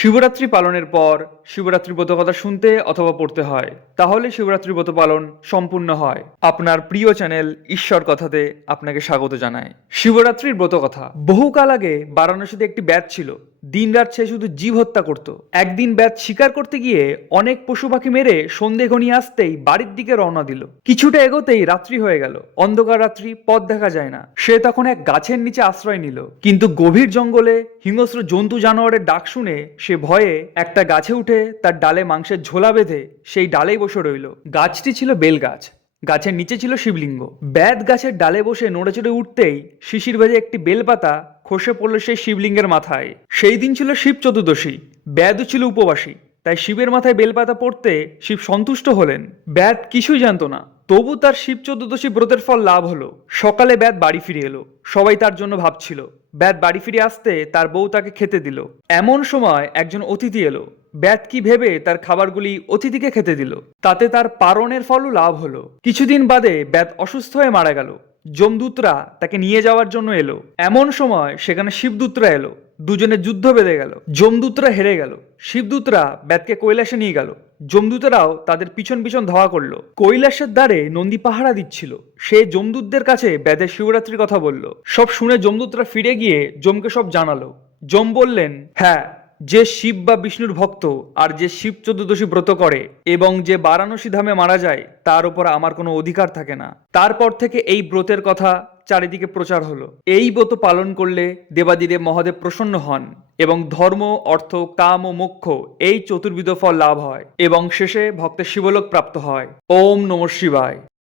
শিবরাত্রি পালনের পর শিবরাত্রি ব্রত কথা শুনতে অথবা পড়তে হয়, তাহলে শিবরাত্রি ব্রত পালন সম্পূর্ণ হয়। আপনার প্রিয় চ্যানেল ঈশ্বর কথাতে আপনাকে স্বাগত জানায়। শিবরাত্রির ব্রত কথা। বহুকাল আগে বারাণসীতে একটি ব্যাত ছিল। দিনরাত সে শুধু জীব হত্যা করত। একদিন ব্যাত শিকার করতে গিয়ে অনেক পশু পাখি মেরে সন্ধে ঘনিয়ে আসতেই বাড়ির দিকে রওনা দিল। কিছুটা এগোতেই রাত্রি হয়ে গেল। অন্ধকার রাত্রি, পথ দেখা যায় না। সে তখন এক গাছের নিচে আশ্রয় নিল, কিন্তু গভীর জঙ্গলে হিংস্র জন্তু জানোয়ারের ডাক শুনে সে ভয়ে একটা গাছে উঠে তার ডালে মাংসের ঝোলা বেঁধে সেই ডালেই বসে রইল। গাছটি ছিল বেল গাছ। গাছের নিচে ছিল শিবলিঙ্গ। ব্যাত গাছের ডালে বসে নড়ে চড়ে উঠতেই শিশির ভেজে একটি বেলপাতা খসে পড়ল সেই শিবলিঙ্গের মাথায়। সেই দিন ছিল শিব চতুর্দশী। ব্যাদও ছিল উপবাসী। তাই শিবের মাথায় বেলপাতা পড়তে শিব সন্তুষ্ট হলেন। ব্যাত কিছুই জানতো না, তবু তার শিব চতুর্দশী ব্রতের ফল লাভ হলো। সকালে ব্যাত বাড়ি ফিরে এলো। সবাই তার জন্য ভাবছিল। ব্যাত বাড়ি ফিরে আসতে তার বউ তাকে খেতে দিল। এমন সময় একজন অতিথি এলো। ব্যাত কি ভেবে তার খাবারগুলি অতিথিকে খেতে দিল। তাতে তার পারণের ফলও লাভ হলো। কিছুদিন বাদে ব্যাত অসুস্থ হয়ে মারা গেল। যমদূতরা তাকে নিয়ে যাওয়ার জন্য এলো। এমন সময় সেখানে শিবদূতরা এলো। দুজনে যুদ্ধ বেঁধে গেল। যমদূতরা হেরে গেল। শিবদূতরা ব্যাতকে কৈলাসে নিয়ে গেল। যমদূতেরাও তাদের পিছন পিছন ধাওয়া করলো। কৈলাসের দ্বারে নন্দী পাহারা দিচ্ছিল। সে যমদূতদের কাছে ব্যাতের শিবরাত্রির কথা বলল। সব শুনে যমদূতরা ফিরে গিয়ে যমকে সব জানালো। যম বললেন, হ্যাঁ, যে শিব বা বিষ্ণুর ভক্ত আর যে শিব চতুর্দশী ব্রত করে এবং যে বারাণসী ধামে মারা যায় তার উপর আমার কোনো অধিকার থাকে না। তারপর থেকে এই ব্রতের কথা চারিদিকে প্রচার হলো। এই ব্রত পালন করলে দেবাদিদেব মহাদেব প্রসন্ন হন এবং ধর্ম, অর্থ, কাম ও মোক্ষ এই চতুর্বিধ ফল লাভ হয় এবং শেষে ভক্তের শিবলোক প্রাপ্ত হয়। ওম নমঃ শিবায়।